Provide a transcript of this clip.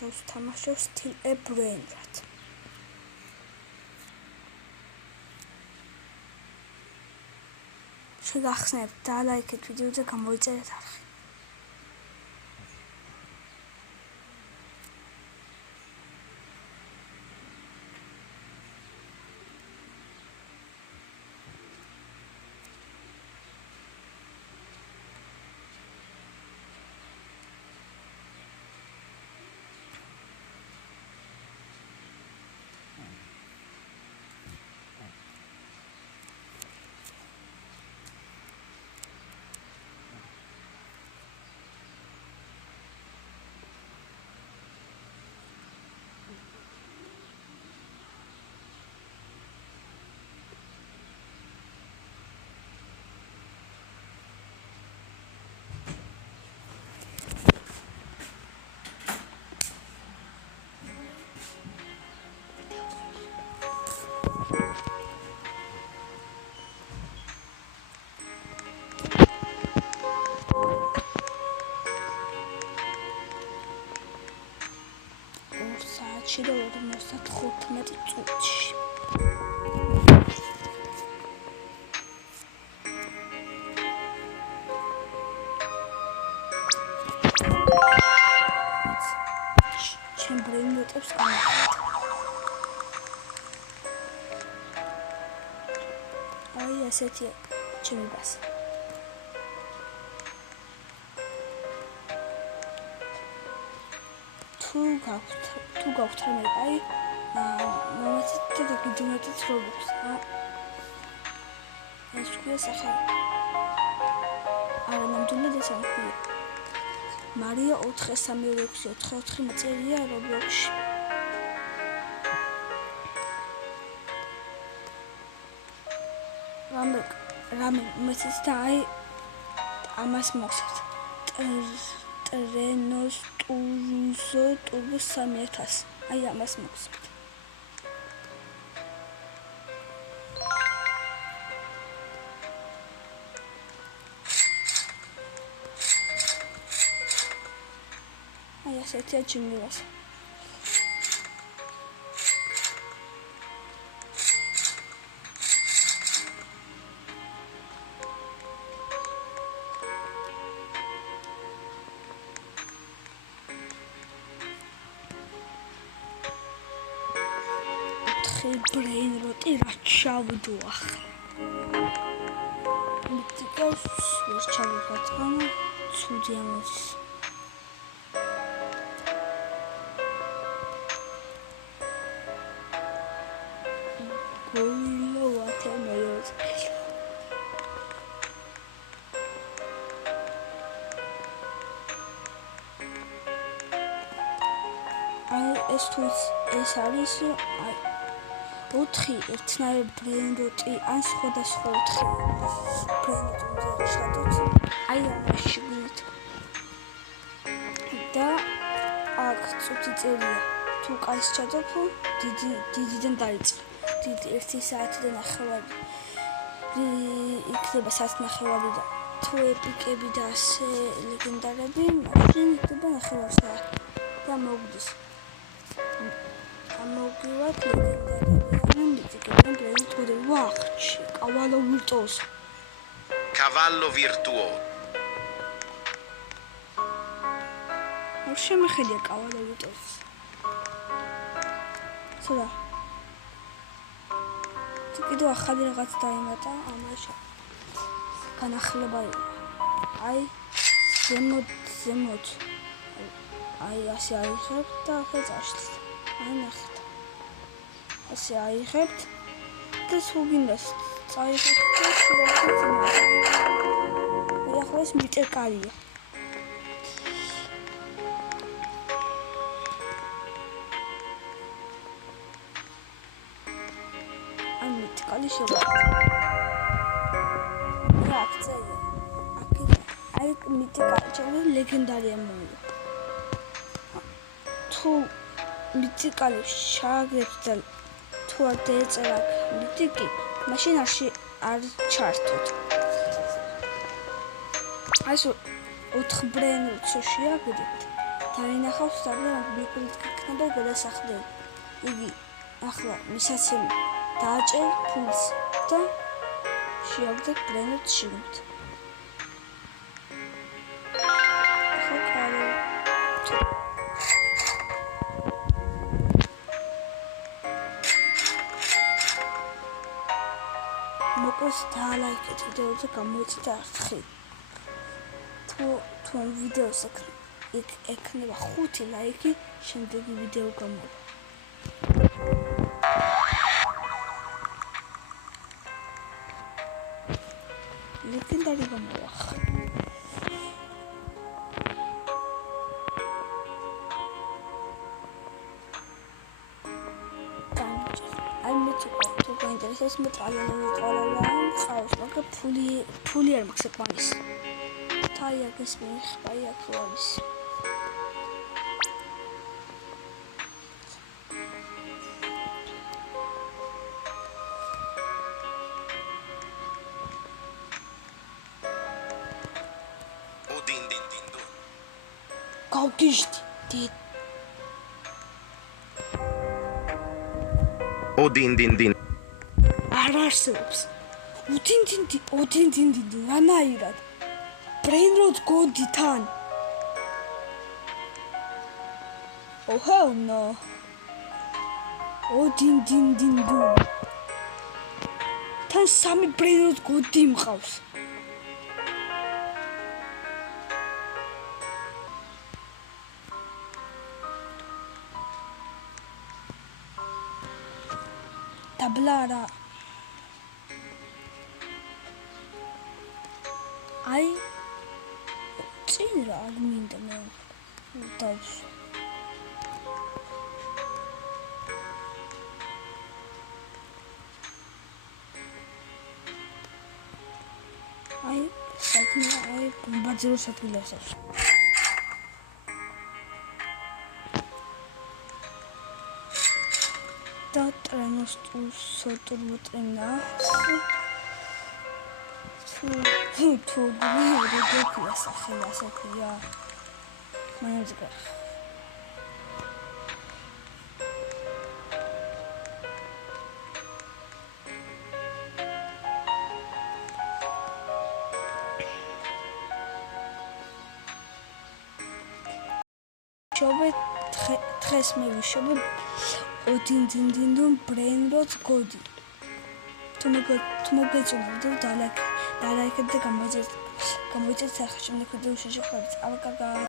დღეს თამაშობს Still a Brainrot. შეგახსენებთ დალაიქეთ ვიდეო და გამოიწერეთ არხი. და 45 წუთში. ჩემ ბრეინროტებს გამოვიდა. აი ასეთი ჩემი ბასა. თუ გაქვთ რამე აი მომეცეთ და გიძინოთ რობოტს. ეს ქვია სახე. არა ნამდვილად ეს არ ქვია. მარია 43644 მაწერია რობლოქსში. რამე მომეცეთ და აი ამას მოგცეთ. ტრენოს ტურუზო ტურბო 3000. აი ამას მოგცეთ. აი ასეთია ჯიმივას. ბრეინროტი რა ჩავდო ახლა. მიტიკას ვერ ჩავიღოთ, ანუ ცუდი ამოდის. გოილო ვათემეოს. აი ეს თუ ეს არის აი 4 ერთნაირი ბრეინროტი ან სხვადასხვა 4 ბრეინროტი უნდა შედოთ. აი ამაში გვით. და აქ წუთი წერია. თუ კაის ჩადოთ, დიდიდან დაიწყე. დიდი 1 საათიდან ნახევარი. იქნება საათნახევარი და თუ ეპიკები და ასე ლეგენდარები, მაშინ იქნება ნახევარი საათი. და მოგდის. ამოგივათ ლეგენდარები. Cavallo virtuoso. Non შემეხედია cavallo virtuoso. სულა. კიდევ ახალი რაღაც დაიმატა ამაში. განახლება. აი ზემოთ. აი ასე აიღებთ და ახლა წაშლით. აი ნახეთ. ასე აიღებთ და სულგინდას წაიღებთ და შუახეთ. ახლა ეს მიწერკარია. აი მიწერკალი შევაკეთე. რა აქცია. აი მიწერკალი ლეგენდარია მოვა. თუ მიწერკალი შეგრებთ და თუ არ დაეწერა მიტიკი, მაშინ არ ჩართოთ. აი ეს 4 ბრეინროტს შეაგდეთ და დაინახავს დაბლა მიკროფონით გქნდა გადასახდელი. იგი ახლა მისაცემი დააჭერ ფულს და შეაგდეთ ბრენდ შიგნით. მოკლედ დაალაიქეთ ვიდეო და გამოიწვიეთ არხი. თუ ვიდეოს ექნება 5 ლაიქი, შემდეგი ვიდეო გამოვა. ლეგენდარი გამოვა. თუ გაინტერესებს მე ყალა მყავს, მაგრამ ფული არ მაქვს ეკმანის. თაიაკის მეხბაი აკროვის. გავგიშდი დიდ ოდინდინდინ არ არსებობს ოდინდინდინ რანაირად ბრენდროდ გოდი თან oh hell no ოდინდინდინ თან სამი ბრენდროდ გოდი მყავს Tablara. Ai წინრა არ მინდა მე დავს აი საქმე აი ბომბაძერო საფილას აქვს და ტრენოს სოტრუტრენა თუ გიგებია სახელი ასეთია მაინც შობე დღეს მე ვიშობე ოდინდინდინ ბრენდროდ გოდი თუ მოგეწონებთ და ლაიქეთ და გამოიწვიეთ სახე შემდეგ ვიდეოში შეხვდებით.